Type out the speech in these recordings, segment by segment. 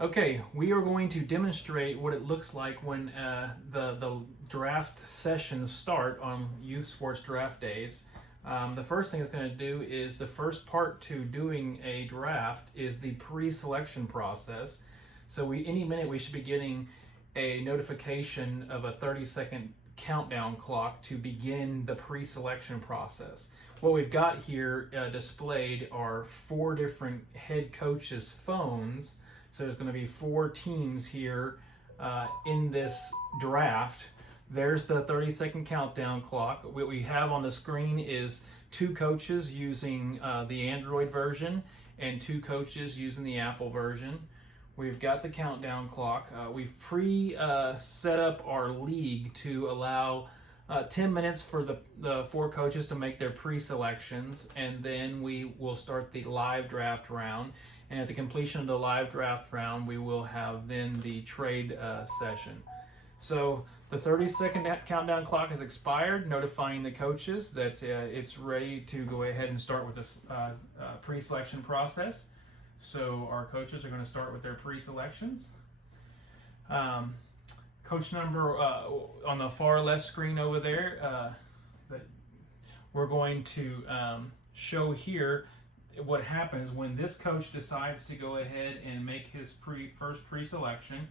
Okay, we are going to demonstrate what it looks like when the draft sessions start on youth sports draft days. The first thing it's going to do is the first part to doing a draft is the pre-selection process. So any minute we should be getting a notification of a 30-second countdown clock to begin the pre-selection process. What we've got here displayed are 4 different head coaches' phones. So there's going to be 4 teams here in this draft. There's the 30-second countdown clock. What we have on the screen is 2 coaches using the Android version and 2 coaches using the Apple version. We've got the countdown clock. We've set up our league to allow 10 minutes for the 4 coaches to make their pre-selections, and then we will start the live draft round. And at the completion of the live draft round, we will have then the trade session. So the 30-second countdown clock has expired, notifying the coaches that it's ready to go ahead and start with this pre-selection process. So our coaches are going to start with their pre-selections. Coach number on the far left screen over there, that we're going to show here what happens when this coach decides to go ahead and make his first pre-selection.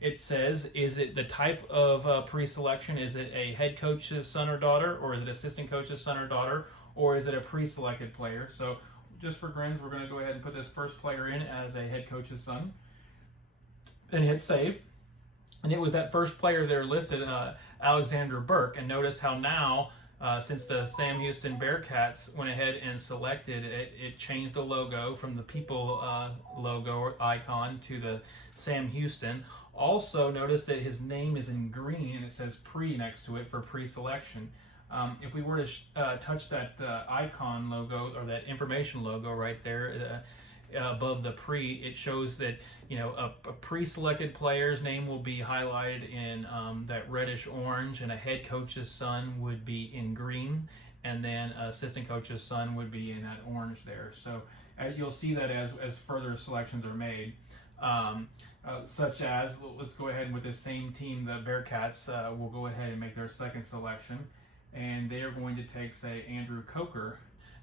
It says, is it the type of pre-selection? Is it a head coach's son or daughter, or is it assistant coach's son or daughter, or is it a pre-selected player? So just for grins, we're going to go ahead and put this first player in as a head coach's son and hit save. And it was that first player there listed, Alexander Burke. And notice how now, since the Sam Houston Bearcats went ahead and selected it, it changed the logo from the people logo or icon to the Sam Houston. Also, notice that his name is in green and it says pre next to it for pre-selection. If we were to touch that icon logo or that information logo right there, above the pre, it shows that a pre-selected player's name will be highlighted in that reddish orange, and a head coach's son would be in green, and then assistant coach's son would be in that orange there. So you'll see that as further selections are made, such as, let's go ahead with this same team, the Bearcats will go ahead and make their second selection, and they are going to take, say, Andrew Coker.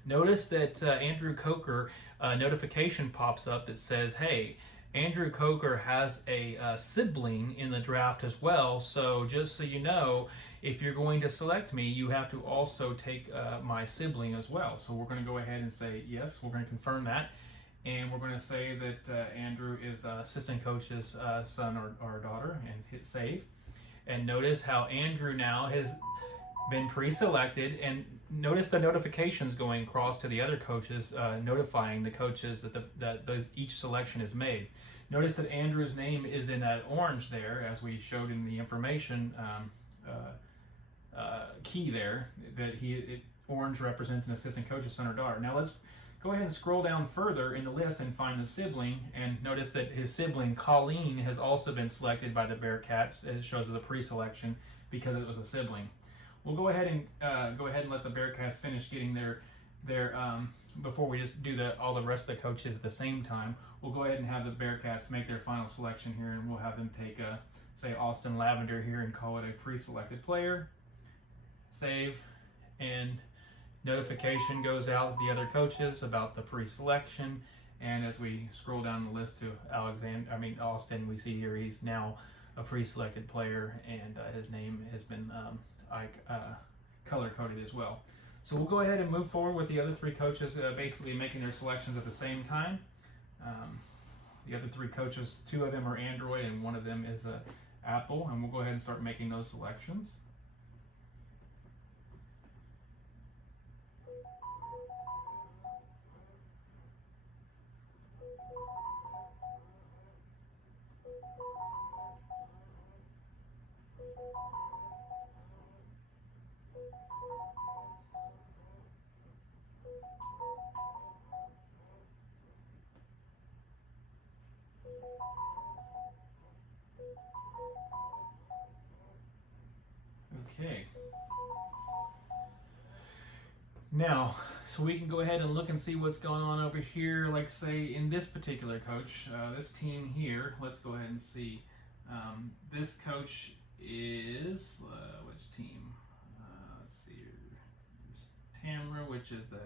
Notice that Andrew Coker notification pops up that says, hey, Andrew Coker has a sibling in the draft as well, so just so you know, if you're going to select me, you have to also take my sibling as well. So we're going to go ahead and say yes, we're going to confirm that, and we're going to say that Andrew is assistant coach's son or daughter, and hit save. And notice how Andrew now has been pre-selected, and notice the notifications going across to the other coaches, notifying the coaches that each selection is made. Notice that Andrew's name is in that orange there, as we showed in the information key there, that orange represents an assistant coach's son or daughter. Now let's go ahead and scroll down further in the list and find the sibling, and notice that his sibling Colleen has also been selected by the Bearcats. It shows as a pre-selection because it was a sibling. We'll go ahead and let the Bearcats finish getting their before we just do all the rest of the coaches at the same time. We'll go ahead and have the Bearcats make their final selection here, and we'll have them take say Austin Lavender here and call it a pre-selected player. Save, and notification goes out to the other coaches about the pre-selection. And as we scroll down the list to Austin, we see here he's now a pre-selected player, and his name has been color coded as well. So we'll go ahead and move forward with the other 3 coaches basically making their selections at the same time. The other 3 coaches, 2 of them are Android and 1 of them is Apple, and we'll go ahead and start making those selections. Okay. Now, So we can go ahead and look and see what's going on over here. Like say in this particular coach, this team here, let's go ahead and see. This coach is, which team? Let's see here. It's Tamra, which is the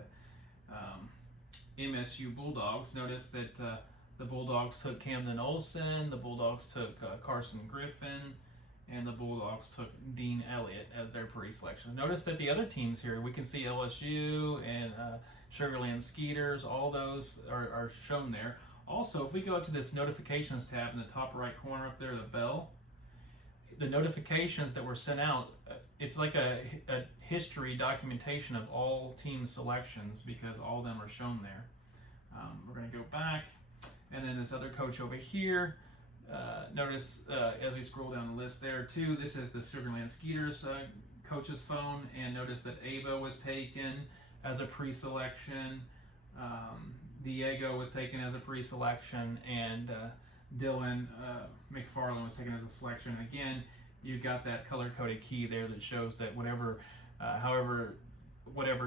MSU Bulldogs. Notice that the Bulldogs took Camden Olson, the Bulldogs took Carson Griffin, and the Bulldogs took Dean Elliott as their pre-selection. Notice that the other teams here, we can see LSU and Sugarland Skeeters, all those are shown there. Also, if we go up to this notifications tab in the top right corner up there, the bell, the notifications that were sent out, it's like a history documentation of all team selections because all of them are shown there. We're going to go back, and then this other coach over here, notice as we scroll down the list there too, this is the Sugarland Skeeters coach's phone, and notice that Ava was taken as a pre-selection, Diego was taken as a pre-selection, and Dylan McFarland was taken as a selection. Again, you've got that color-coded key there that shows that whatever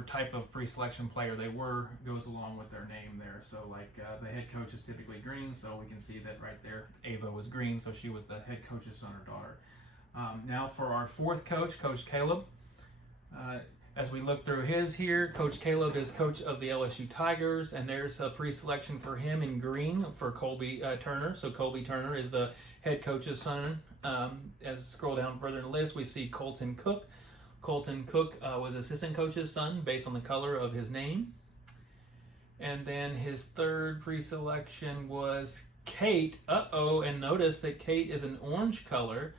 type of pre-selection player they were goes along with their name there. So like the head coach is typically green, so we can see that right there Ava was green, so she was the head coach's son or daughter. Now for our fourth coach, Coach Caleb. As we look through his here, Coach Caleb is coach of the LSU Tigers, and there's a pre-selection for him in green for Colby Turner. So Colby Turner is the head coach's son. As we scroll down further in the list, we see Colton Cook. Colton Cook was assistant coach's son based on the color of his name. And then his third pre-selection was Kate. And notice that Kate is an orange color,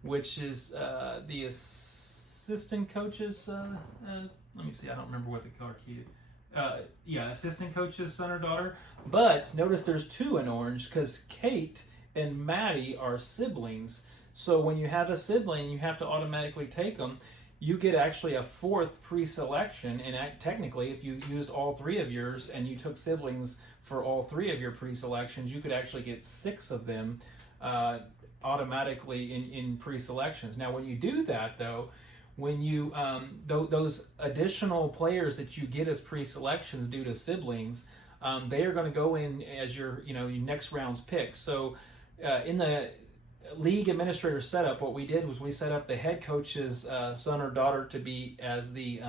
which is the assistant coach's, let me see, I don't remember what the color key is. Assistant coach's son or daughter. But notice there's two in orange because Kate and Maddie are siblings. So when you have a sibling, you have to automatically take them. You get actually a fourth pre-selection, and technically, if you used all three of yours and you took siblings for all three of your pre-selections, you could actually get 6 of them automatically in pre-selections. Now, when you do that, though, when you those additional players that you get as pre-selections due to siblings, they are going to go in as your your next round's pick. So in the league administrator setup, what we did was we set up the head coach's son or daughter to be as the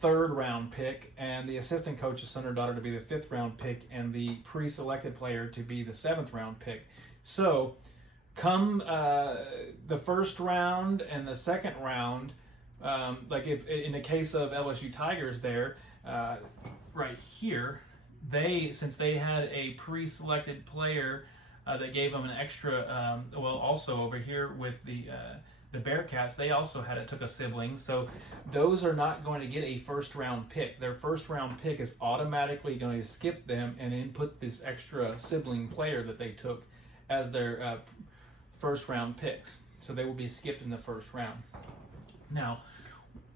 third round pick, and the assistant coach's son or daughter to be the 5th round pick, and the pre-selected player to be the 7th round pick. So come the first round and the second round, like if in the case of LSU Tigers there, right here, since they had a pre-selected player that gave them an extra, also over here with the Bearcats, they also took a sibling, so those are not going to get a first round pick. Their first round pick is automatically going to skip them and input this extra sibling player that they took as their first round picks. So they will be skipped in the first round. Now,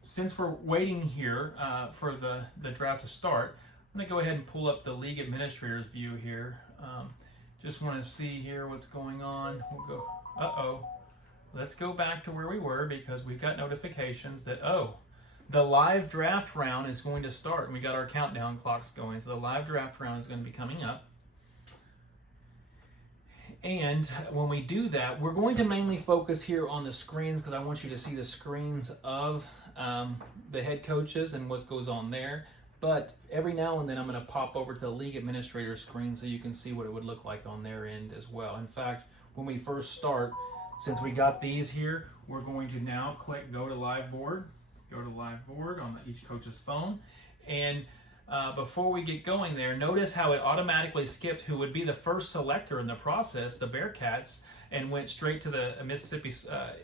since we're waiting here for the draft to start, I'm going to go ahead and pull up the league administrator's view here. Just want to see here what's going on. We'll go, let's go back to where we were because we've got notifications that, the live draft round is going to start. And we got our countdown clocks going. So the live draft round is going to be coming up. And when we do that, we're going to mainly focus here on the screens because I want you to see the screens of the head coaches and what goes on there. But every now and then I'm going to pop over to the league administrator screen so you can see what it would look like on their end as well. In fact, when we first start, since we got these here, we're going to now click Go to Live Board. Go to Live Board on each coach's phone. And before we get going there, notice how it automatically skipped who would be the first selector in the process, the Bearcats, and went straight to the Mississippi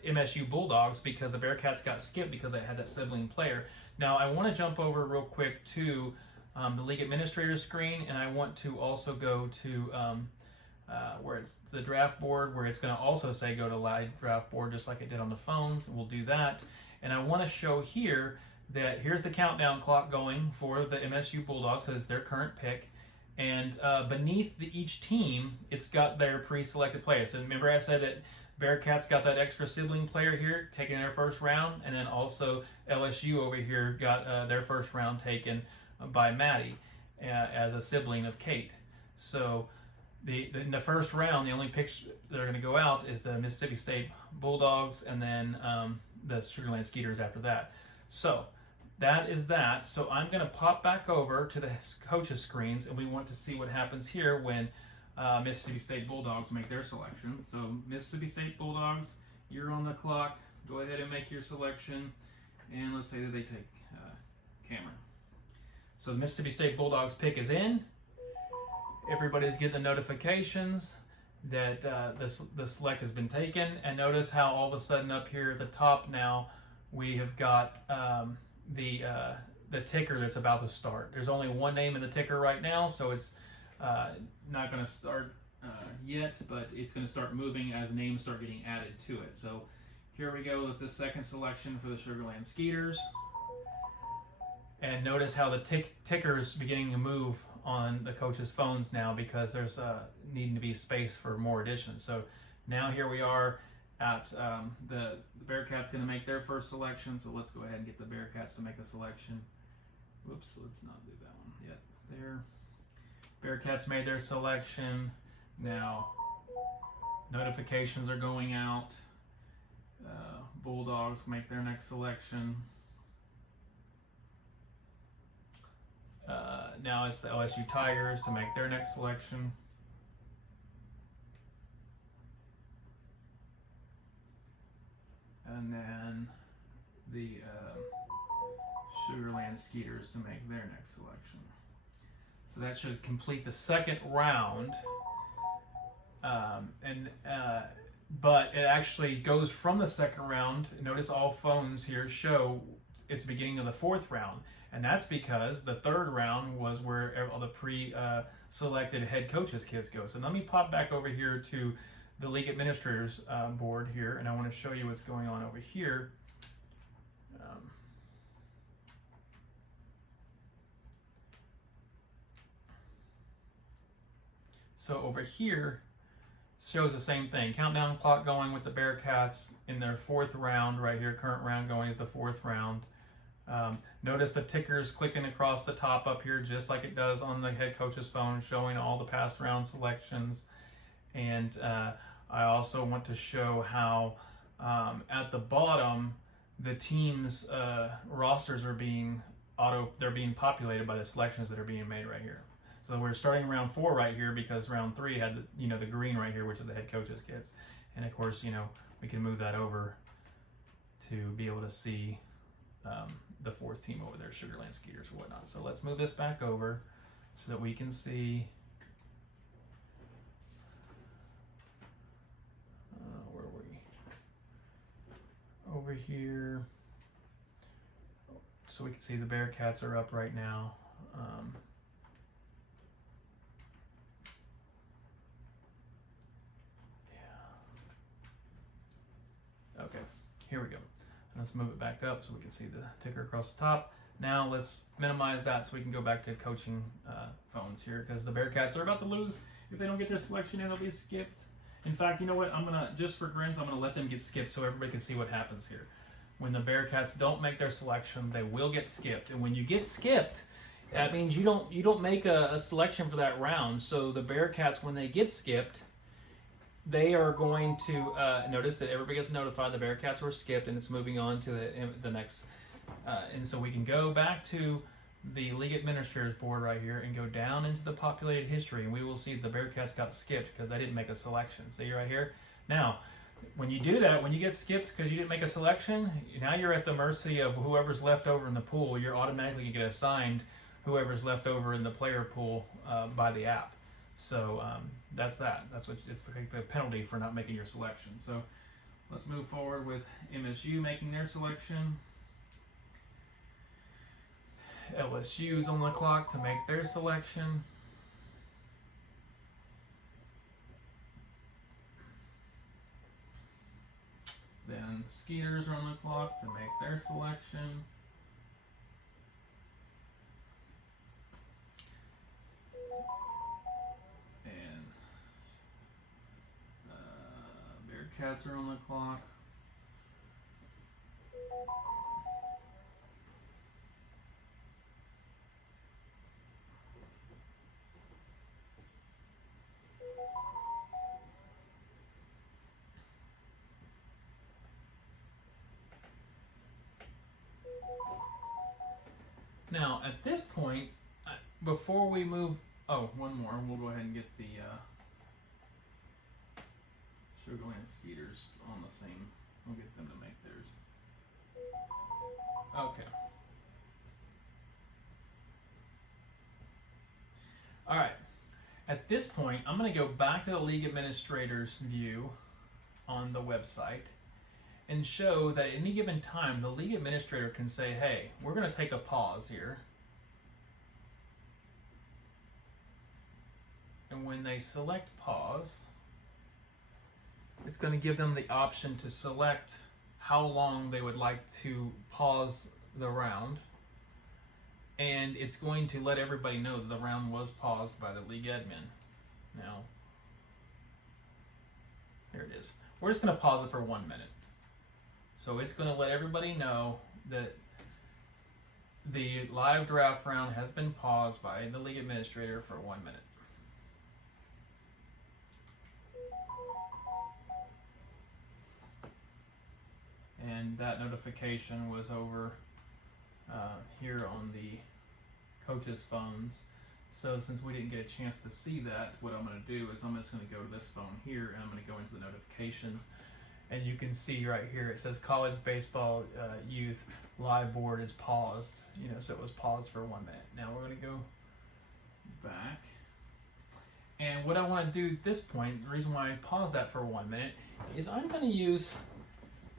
MSU Bulldogs because the Bearcats got skipped because they had that sibling player. Now, I want to jump over real quick to the league administrator screen, and I want to also go to where it's the draft board, where it's going to also say go to live draft board, just like it did on the phones. We'll do that. And I want to show here that here's the countdown clock going for the MSU Bulldogs because it's their current pick. And beneath each team, it's got their pre-selected players. So remember I said that Bearcats got that extra sibling player here taking their first round, and then also LSU over here got their first round taken by Maddie as a sibling of Kate. So in the first round, the only picks that are going to go out is the Mississippi State Bulldogs, and then the Sugar Land Skeeters after that. So that is that. So I'm going to pop back over to the coaches' screens, and we want to see what happens here when Mississippi State Bulldogs make their selection. So Mississippi State Bulldogs, you're on the clock. Go ahead and make your selection, and let's say that they take Cameron. So the Mississippi State Bulldogs pick is in. Everybody's getting the notifications that the select has been taken, and notice how all of a sudden up here at the top now we have got the ticker that's about to start. There's only one name in the ticker right now, so it's not going to start yet, but it's going to start moving as names start getting added to it. So here we go with the second selection for the Sugar Land Skeeters. And notice how the ticker is beginning to move on the coaches' phones now, because there's needing to be space for more additions. So now here we are at the Bearcats going to make their first selection. So let's go ahead and get the Bearcats to make a selection. Whoops, let's not do that one yet. There. Bearcats made their selection. Now notifications are going out. Bulldogs make their next selection. Now it's the LSU Tigers to make their next selection. And then the Sugar Land Skeeters to make their next selection. So that should complete the second round. But it actually goes from the second round. Notice all phones here show it's the beginning of the fourth round. And that's because the third round was where all the pre-selected head coaches kids go. So let me pop back over here to the league administrators board here, and I want to show you what's going on over here. So over here shows the same thing. Countdown clock going with the Bearcats in their fourth round right here. Current round going is the fourth round. Notice the tickers clicking across the top up here just like it does on the head coach's phone, showing all the past round selections. And I also want to show how at the bottom the teams' rosters are being populated by the selections that are being made right here. So we're starting round 4 right here because round 3 had the green right here, which is the head coach's kids. And of course, we can move that over to be able to see the fourth team over there, Sugar Land Skeeters or whatnot. So let's move this back over so that we can see where were we? Over here. So we can see the Bearcats are up right now. Okay, here we go. Let's move it back up so we can see the ticker across the top. Now let's minimize that so we can go back to coaching phones here, because the Bearcats are about to lose. If they don't get their selection in, they'll be skipped. In fact, you know what? I'm gonna, just for grins, I'm gonna let them get skipped so everybody can see what happens here. When the Bearcats don't make their selection, they will get skipped. And when you get skipped, that means you don't make a selection for that round. So the Bearcats, when they get skipped, they are going to notice that everybody gets notified the Bearcats were skipped, and it's moving on to the next. And so we can go back to the league administrators board right here and go down into the populated history, and we will see the Bearcats got skipped because they didn't make a selection. See right here? Now, when you do that, when you get skipped because you didn't make a selection, now you're at the mercy of whoever's left over in the pool. You're automatically going to get assigned whoever's left over in the player pool by the app. So that's that. That's what it's like, the penalty for not making your selection. So let's move forward with MSU making their selection. LSU's on the clock to make their selection. Then Skeeters are on the clock to make their selection. cats are on the clock. Now, at this point, before we move, oh, one more, we'll go ahead and get the Sugar Land Skeeters on the same, we'll get them to make theirs. Okay. All right. At this point, I'm going to go back to the League Administrator's view on the website and show that at any given time, the League Administrator can say, hey, we're going to take a pause here. And when they select pause, it's going to give them the option to select how long they would like to pause the round. And it's going to let everybody know that the round was paused by the league admin. Now, here it is. We're just going to pause it for 1 minute. So it's going to let everybody know that the live draft round has been paused by the league administrator for 1 minute. And that notification was over here on the coaches' phones. So since we didn't get a chance to see that, what I'm going to do is I'm just going to go to this phone here and I'm going to go into the notifications. And you can see right here it says college baseball youth live board is paused. You know, so it was paused for 1 minute. Now we're going to go back. And what I want to do at this point, the reason why I paused that for 1 minute, is I'm going to use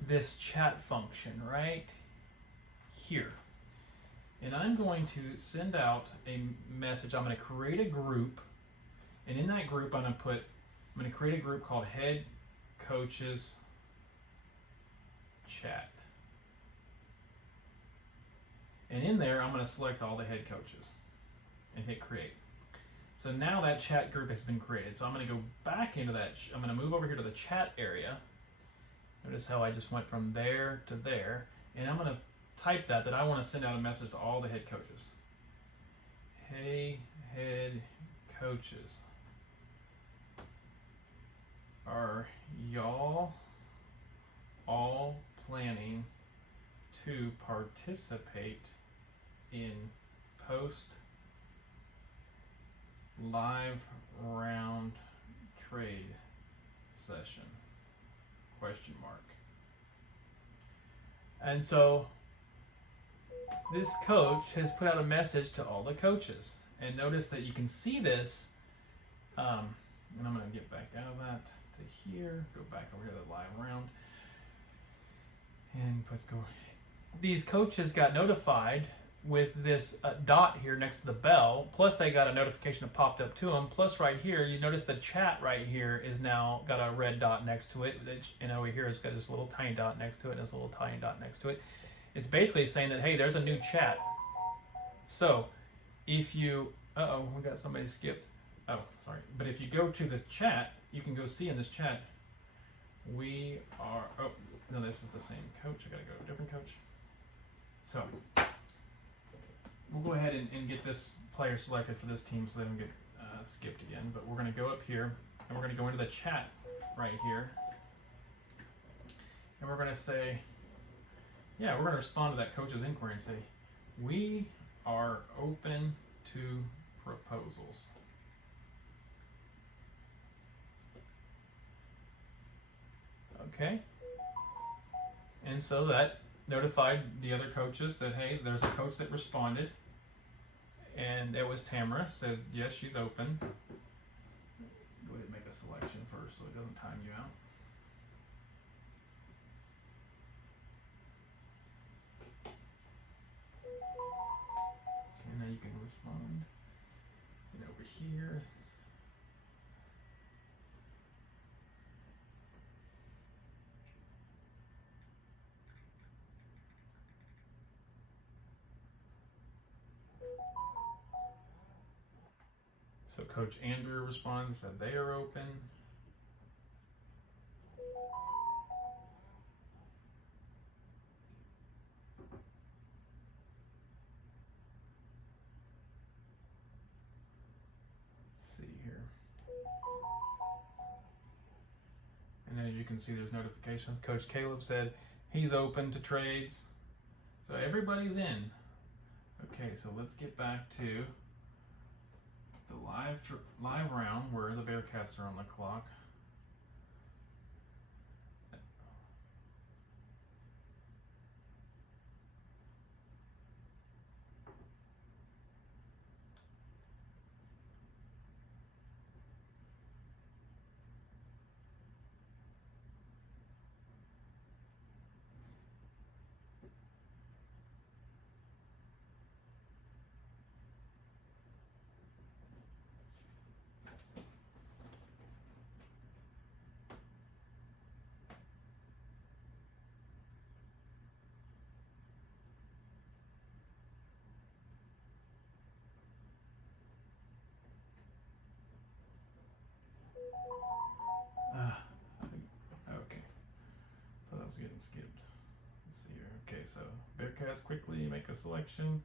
this chat function right here. And I'm going to send out a message. I'm going to create a group. And in that group, I'm going to create a group called Head Coaches Chat. And in there, I'm going to select all the head coaches and hit create. So now that chat group has been created. So I'm going to go back into that. I'm going to move over here to the chat area. Notice how I just went from there to there. And I'm going to type that I want to send out a message to all the head coaches. Hey, head coaches. Are y'all all planning to participate in post live round trade session? Question mark. And so this coach has put out a message to all the coaches. And notice that you can see this. And I'm going to get back out of that to here. Go back over here to the live round. And go. These coaches got notified with this dot here next to the bell. Plus they got a notification that popped up to them. Plus right here, you notice the chat right here is now got a red dot next to it. And over here it's got this little tiny dot next to it and this little tiny dot next to it. It's basically saying that, hey, there's a new chat. So if you, uh-oh, we got somebody skipped. Oh, sorry. But if you go to this chat, you can go see in this chat, we are, oh, no, this is the same coach. I gotta go to a different coach. So we'll go ahead and get this player selected for this team so they don't get skipped again. But we're gonna go up here and we're gonna go into the chat right here. And we're gonna say, yeah, we're going to respond to that coach's inquiry and say, we are open to proposals. Okay. And so that notified the other coaches that, hey, there's a coach that responded. And it was Tamara, said, yes, she's open. Go ahead and make a selection first so it doesn't time you out. And now you can respond. And over here. So Coach Andrew responds that they are open. See here. And as you can see, there's notifications. Coach Caleb said he's open to trades. So everybody's in. Okay, so let's get back to the live round where the Bearcats are on the clock. Okay. Thought I was getting skipped. Let's see here. Okay, so Bearcats quickly make a selection.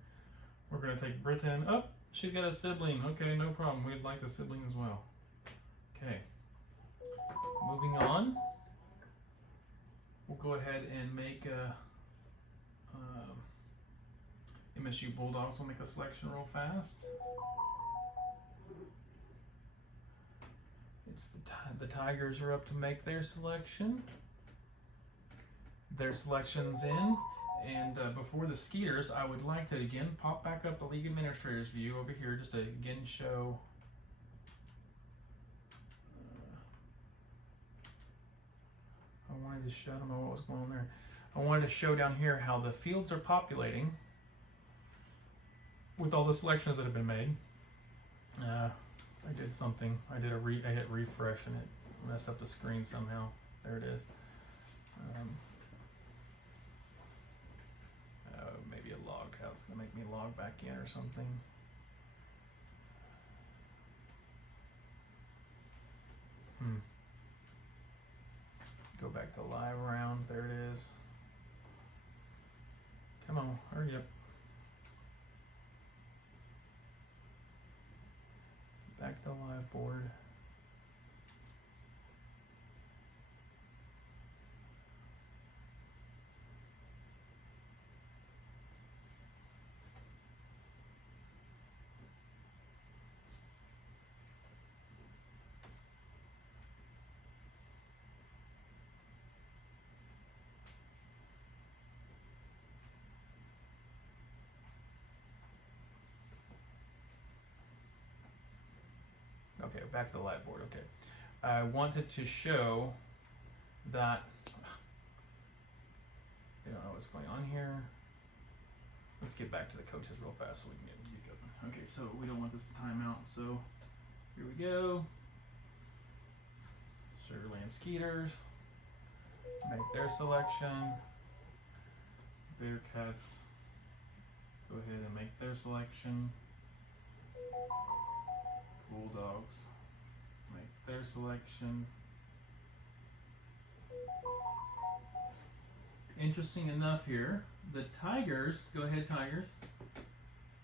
We're going to take Britain. Oh, she's got a sibling. Okay, no problem. We'd like the sibling as well. Okay. Moving on. We'll go ahead and make a MSU Bulldogs will make a selection real fast. It's the Tigers are up to make their selection. Their selection's in. And before the Skeeters, I would like to again pop back up the League Administrator's view over here just to again show I wanted to show, I don't know what was going on there. I wanted to show down here how the fields are populating with all the selections that have been made. I did something. I hit refresh and it messed up the screen somehow. There it is. Maybe it logged out. It's gonna make me log back in or something. Go back to live round. There it is. Come on, hurry up. Back to the live board. Okay, back to the live board. Okay, I wanted to show that I don't know what's going on here. Let's get back to the coaches real fast so we can get going. Okay, so we don't want this to time out. So here we go. Sugarland Skeeters make their selection. Bearcats go ahead and make their selection. Bulldogs make their selection. Interesting enough here, the Tigers, go ahead Tigers.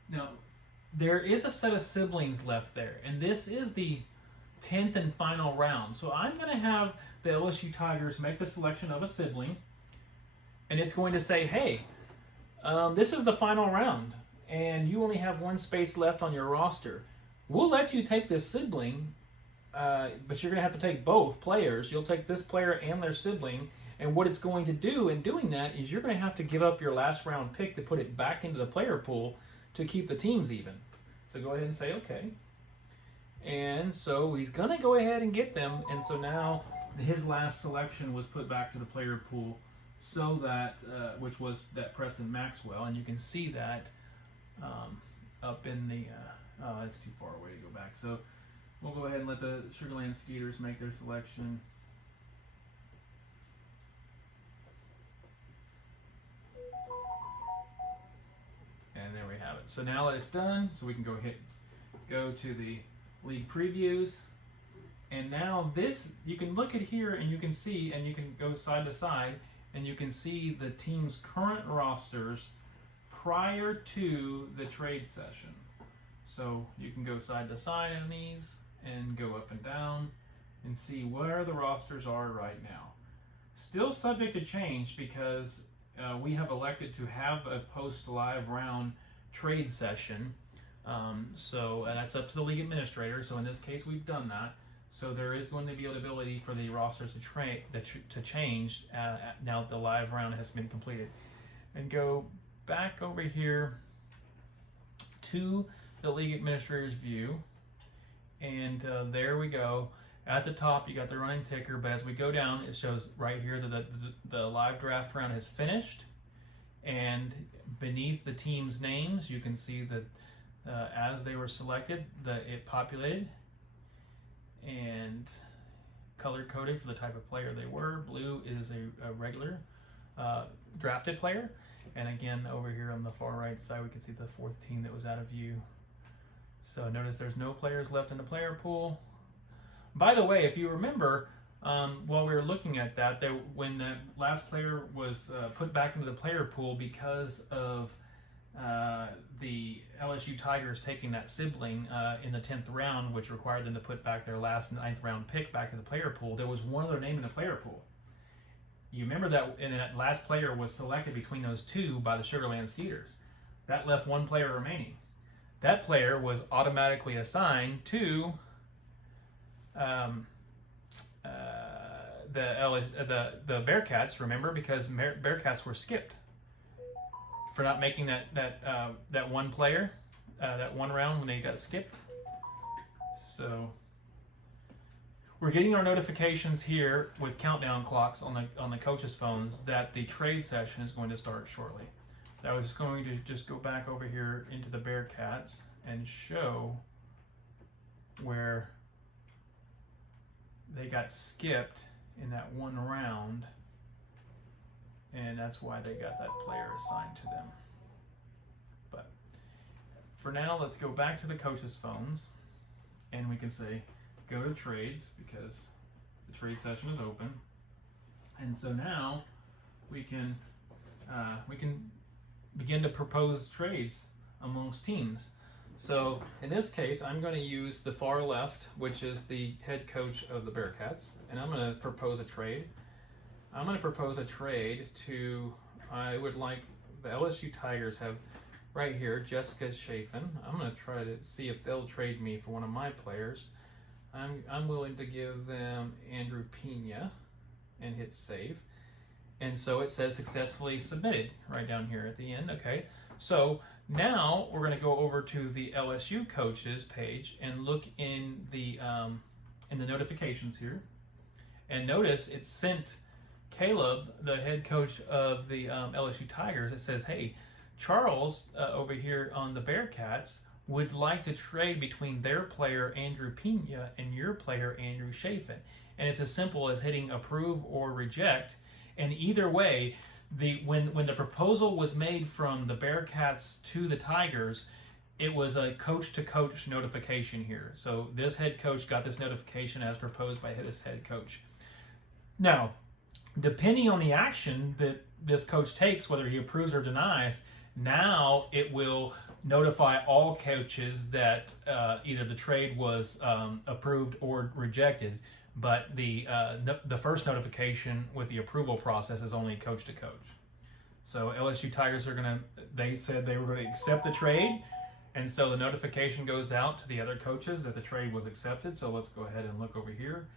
Now, there is a set of siblings left there, and this is the 10th and final round. So I'm going to have the LSU Tigers make the selection of a sibling, and it's going to say, hey, this is the final round, and you only have one space left on your roster. We'll let you take this sibling, but you're going to have to take both players. You'll take this player and their sibling, and what it's going to do in doing that is you're going to have to give up your last round pick to put it back into the player pool to keep the teams even. So go ahead and say okay. And so he's going to go ahead and get them, and so now his last selection was put back to the player pool, so that, which was that Preston Maxwell, and you can see that up in the... it's too far away to go back. So we'll go ahead and let the Sugarland Skeeters make their selection. And there we have it. So now that it's done, so we can go to the league previews. And now this, you can look at here and you can see, and you can go side to side, and you can see the team's current rosters prior to the trade session. So you can go side to side on these and go up and down and see where the rosters are right now. Still subject to change because we have elected to have a post-live round trade session. So that's up to the league administrator. So in this case, we've done that. So there is going to be an ability for the rosters to change now that the live round has been completed. And go back over here to the league administrator's view. And there we go. At the top, you got the running ticker, but as we go down, it shows right here that the live draft round has finished. And beneath the team's names, you can see that as they were selected, it populated and color-coded for the type of player they were. Blue is a regular drafted player. And again, over here on the far right side, we can see the fourth team that was out of view. So notice there's no players left in the player pool. By the way, if you remember, while we were looking at that, when the last player was put back into the player pool because of the LSU Tigers taking that sibling in the 10th round, which required them to put back their last 9th round pick back to the player pool, there was one other name in the player pool. You remember that, and that last player was selected between those two by the Sugarland Skeeters. That left one player remaining. That player was automatically assigned to the Bearcats, remember, because Bearcats were skipped for not making that one player, that one round when they got skipped. So we're getting our notifications here with countdown clocks on the coaches' phones that the trade session is going to start shortly. So I was going to just go back over here into the Bearcats and show where they got skipped in that one round, and that's why they got that player assigned to them. But for now, let's go back to the coaches' phones, and we can say go to trades because the trade session is open. And so now we can begin to propose trades amongst teams. So in this case, I'm going to use the far left, which is the head coach of the Bearcats, and I'm going to propose a trade. I'm going to propose a trade to, I would like the LSU Tigers have right here, Jessica Chafin. I'm going to try to see if they'll trade me for one of my players. I'm willing to give them Andrew Pena and hit save. And so it says successfully submitted right down here at the end. Okay, so now we're going to go over to the LSU coaches page and look in the notifications here. And notice it sent Caleb, the head coach of the LSU Tigers. It says, hey, Charles over here on the Bearcats would like to trade between their player Andrew Pena and your player Andrew Chafin. And it's as simple as hitting approve or reject. And either way, when the proposal was made from the Bearcats to the Tigers, it was a coach-to-coach notification here. So this head coach got this notification as proposed by this head coach. Now, depending on the action that this coach takes, whether he approves or denies, now it will notify all coaches that either the trade was approved or rejected. But the first notification with the approval process is only coach to coach. So LSU Tigers they said they were going to accept the trade, and so the notification goes out to the other coaches that the trade was accepted. So let's go ahead and look over here.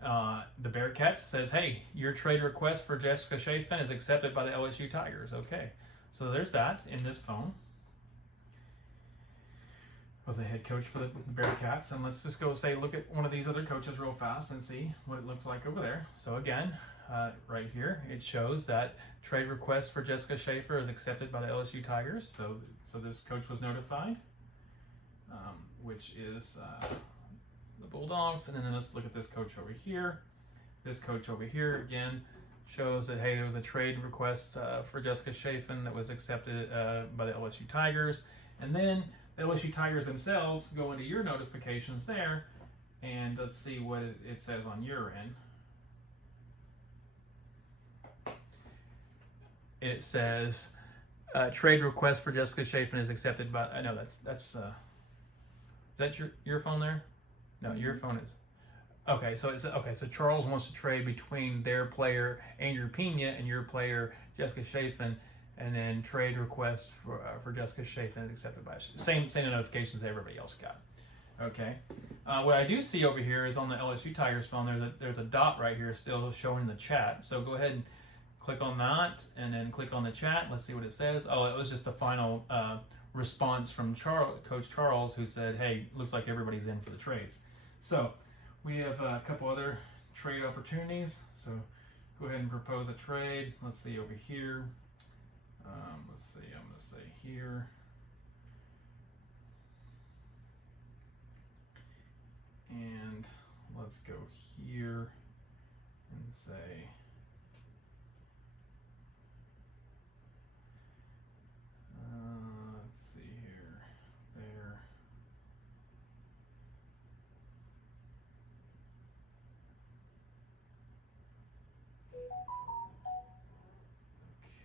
The Bearcats says, hey, your trade request for Jessica Chafin is accepted by the LSU Tigers. Okay, so there's that in this phone of the head coach for the Bearcats. And let's just go look at one of these other coaches real fast and see what it looks like over there. So again, right here, it shows that trade request for Jessica Chafin is accepted by the LSU Tigers. So this coach was notified, which is the Bulldogs. And then let's look at this coach over here. This coach over here, again, shows that, hey, there was a trade request for Jessica Chafin that was accepted by the LSU Tigers. And then the LSU Tigers themselves go into your notifications there And let's see what it says on your end. It says trade request for Jessica Chafin is accepted by. I know that's is that your phone there? No, your phone is. Okay, so it's okay. So Charles wants to trade between their player Andrew Pena and your player Jessica Chafin, and then trade request for Jessica Chafin is accepted by same notifications everybody else got. Okay, what I do see over here is on the LSU Tigers phone. There's a dot right here still showing in the chat. So go ahead and click on that, and then click on the chat. Let's see what it says. Oh, it was just the final response from Coach Charles, who said, "Hey, looks like everybody's in for the trades." So we have a couple other trade opportunities. So go ahead and propose a trade. Let's see over here. Let's see. I'm going to say here. And let's go here and say, let's see here, there.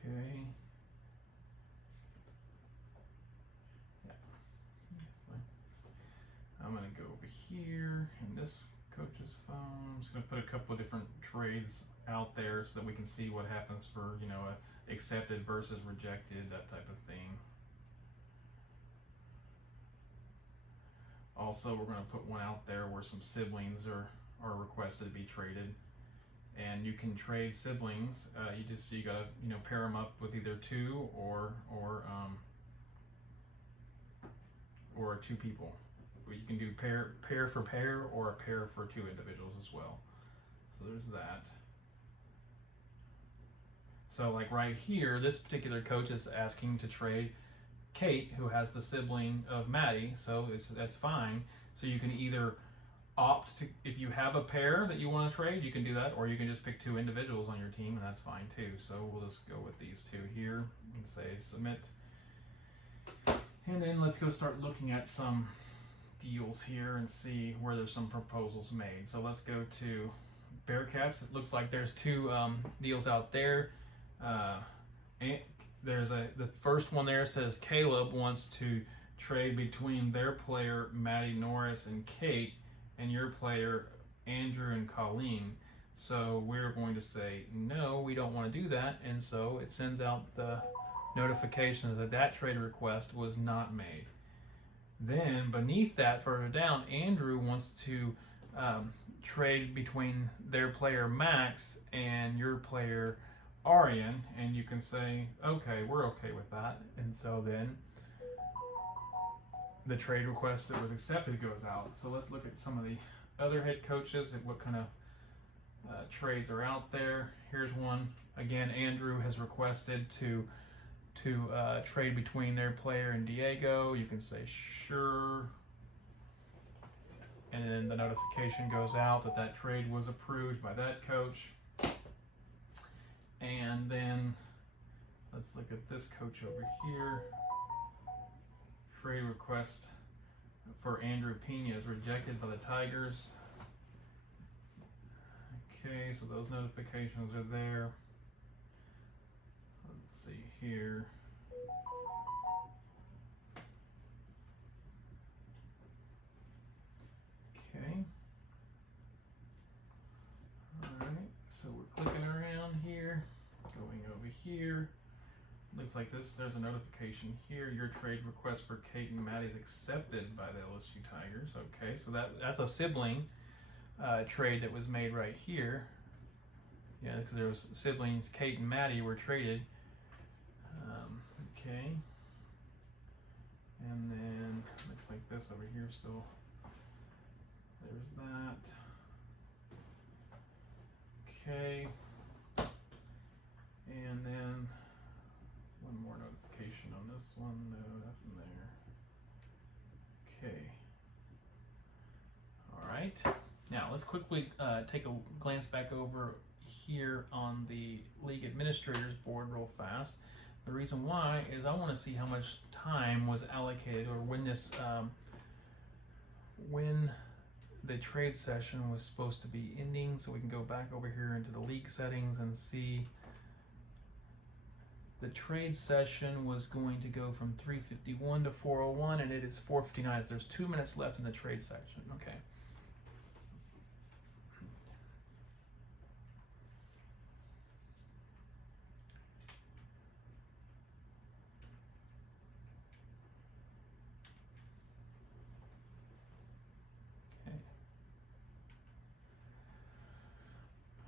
Okay. Yeah. I'm going to go over here in this coach's phone. I'm just going to put a couple of different trades out there so that we can see what happens for, accepted versus rejected, that type of thing. Also, we're going to put one out there where some siblings are requested to be traded. And you can trade siblings. You got to pair them up with either two or two people. You can do pair for pair or a pair for two individuals as well. So there's that. So like right here, this particular coach is asking to trade Kate, who has the sibling of Maddie, so that's fine. So you can either opt to, if you have a pair that you want to trade, you can do that, or you can just pick two individuals on your team, and that's fine too. So we'll just go with these two here and say submit. And then let's go start looking at some deals here and see where there's some proposals made. So let's go to Bearcats. It looks like there's two deals out there. And there's the first one there says Caleb wants to trade between their player Maddie Norris and Kate and your player Andrew and Colleen. So we're going to say no, we don't want to do that, and so it sends out the notification that trade request was not made. Then beneath that, further down, Andrew wants to trade between their player Max and your player Arian, and you can say, okay, we're okay with that. And so then the trade request that was accepted goes out. So let's look at some of the other head coaches and what kind of trades are out there. Here's one. Again, Andrew has requested to trade between their player and Diego. You can say sure, and then the notification goes out that trade was approved by that coach. And then let's look at this coach over here. Trade request for Andrew Pena is rejected by the Tigers. Okay, so those notifications are there. Let's see here. Okay. Alright, so we're clicking around here, going over here. Looks like there's a notification here. Your trade request for Kate and Maddie is accepted by the LSU Tigers. Okay, so that's a sibling trade that was made right here. Yeah, because there was siblings, Kate and Maddie were traded. Okay. And then looks like this over here still. There's that. Okay. And then one more notification on this one. No, nothing there. Okay. All right. Now let's quickly take a glance back over here on the league administrators board real fast. The reason why is I want to see how much time was allocated, or when this when the trade session was supposed to be ending, so we can go back over here into the league settings and see the trade session was going to go from 3:51 to 4:01, and it is 4:59. So there's 2 minutes left in the trade section. Okay.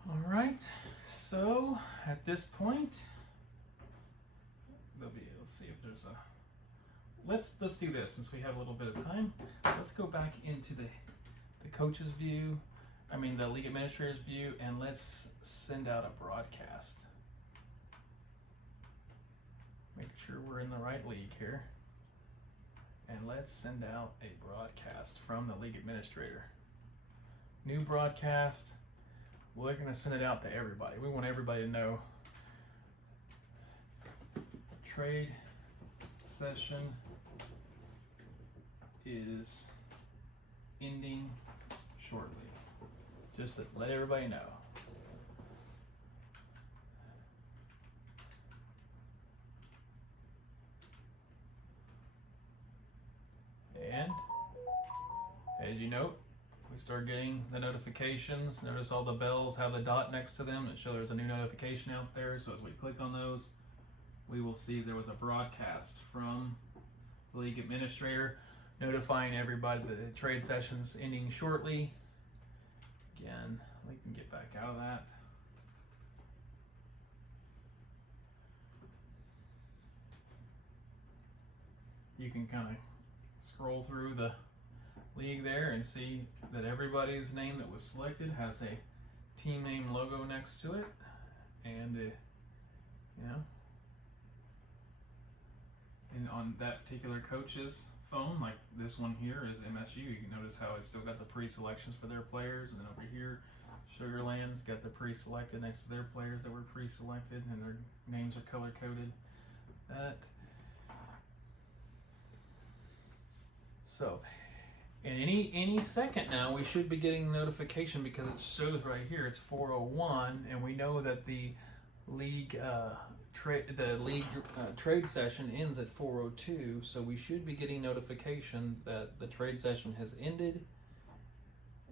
All right. So at this point, let's see if there's a. Let's do this since we have a little bit of time. Let's go back into the coach's view. I mean the league administrator's view, and let's send out a broadcast. Make sure we're in the right league here. And let's send out a broadcast from the league administrator. New broadcast. We're going to send it out to everybody. We want everybody to know. Trade session is ending shortly. Just to let everybody know. And as you note, we start getting the notifications. Notice all the bells have the dot next to them that show there's a new notification out there. So as we click on those, we will see there was a broadcast from the league administrator notifying everybody that the trade session's ending shortly. Again, we can get back out of that. You can kind of scroll through the league there and see that everybody's name that was selected has a team name logo next to it, and and on that particular coach's phone, like this one here is MSU, you can notice how it's still got the pre-selections for their players, and then over here Sugarland's got the pre-selected next to their players that were pre-selected, and their names are color coded. So in any second now, we should be getting notification because it shows right here it's 4:01, and we know that the league trade session ends at 4:02. So we should be getting notification that the trade session has ended.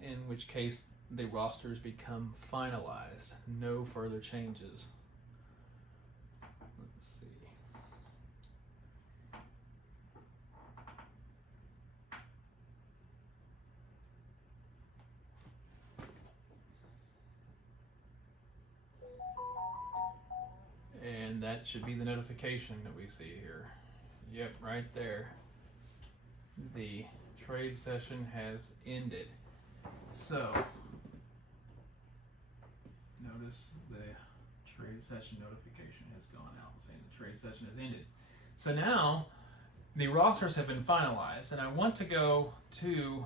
In which case, the rosters become finalized. No further changes. Let's see. And that should be the notification that we see here. Yep, right there. The trade session has ended. So, notice the trade session notification has gone out saying the trade session has ended. So now the rosters have been finalized, and I want to go to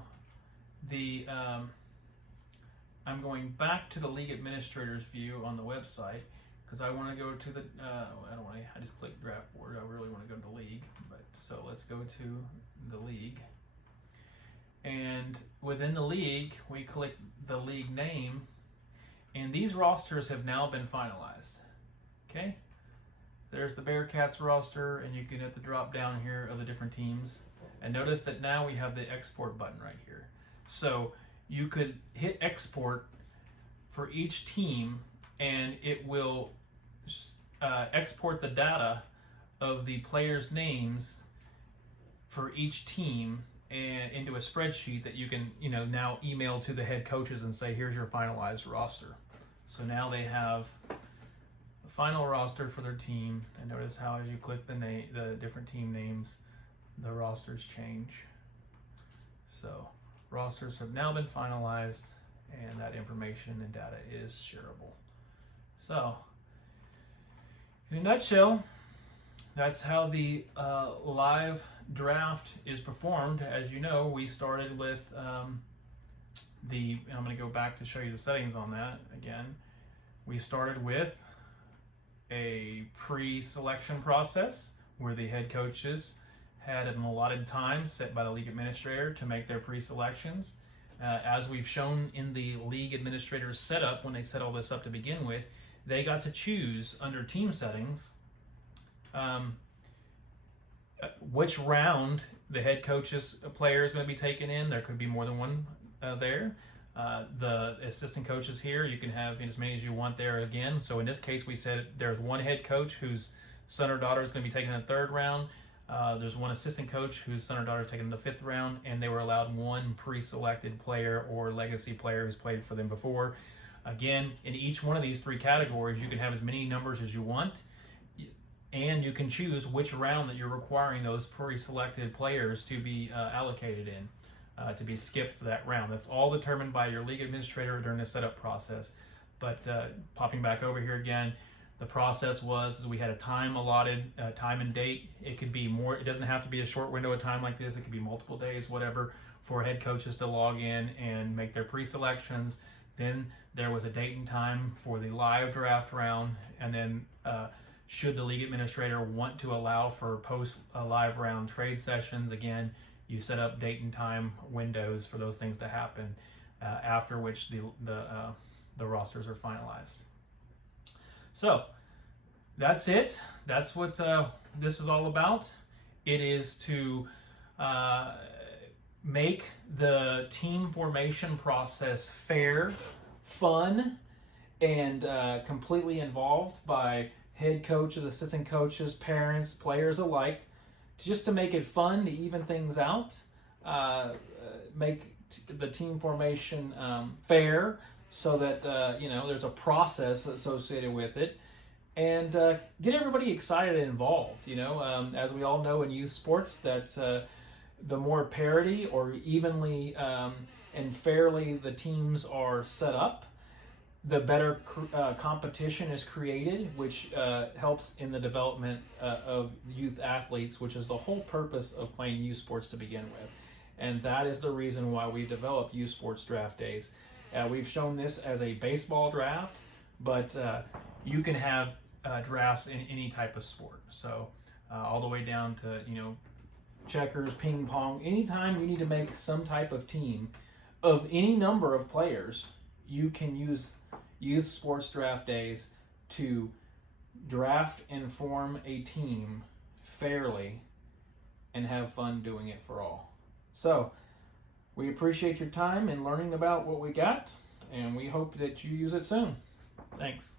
the, I'm going back to the league administrator's view on the website, because I want to go to the, I just clicked draft board. I really want to go to the league, but so let's go to the league. And within the league, we click the league name, and these rosters have now been finalized. Okay, there's the Bearcats roster, and you can hit the drop down here of the different teams. And notice that now we have the export button right here. So you could hit export for each team, and it will export the data of the players' names for each team and into a spreadsheet that you can now email to the head coaches and say, here's your finalized roster. So now they have the final roster for their team, and notice how as you click the different team names, the rosters change. So rosters have now been finalized, and that information and data is shareable. So in a nutshell, that's how the live draft is performed. As you know, we started with I'm going to go back to show you the settings on that again. We started with a pre-selection process where the head coaches had an allotted time set by the league administrator to make their pre-selections. As we've shown in the league administrator's setup, when they set all this up to begin with, they got to choose under team settings which round the head coach's player is going to be taken in. There could be more than one there. The assistant coaches here, you can have as many as you want there again. So in this case, we said there's one head coach whose son or daughter is going to be taken in the 3rd round. There's one assistant coach whose son or daughter is taken in the 5th round, and they were allowed one pre-selected player or legacy player who's played for them before. Again, in each one of these 3 categories, you can have as many numbers as you want, and you can choose which round that you're requiring those pre-selected players to be allocated in, to be skipped for that round. That's all determined by your league administrator during the setup process. But popping back over here again, the process was we had a time allotted, time and date. It could be more. It doesn't have to be a short window of time like this. It could be multiple days, whatever, for head coaches to log in and make their pre-selections. Then there was a date and time for the live draft round, and then should the league administrator want to allow for post-live round trade sessions, again, you set up date and time windows for those things to happen, after which the rosters are finalized. So that's it. That's what this is all about. It is to make the team formation process fair, fun, and completely involved by head coaches, assistant coaches, parents, players alike, just to make it fun, to even things out, make the team formation fair, so that there's a process associated with it, and get everybody excited and involved. As we all know in youth sports, that the more parity or evenly and fairly the teams are set up, the better competition is created, which helps in the development of youth athletes, which is the whole purpose of playing youth sports to begin with. And that is the reason why we developed youth sports draft days. We've shown this as a baseball draft, but you can have drafts in any type of sport. So all the way down to, checkers, ping pong. Anytime you need to make some type of team of any number of players, you can use youth sports draft days to draft and form a team fairly and have fun doing it for all. So we appreciate your time in learning about what we got, and we hope that you use it soon. Thanks.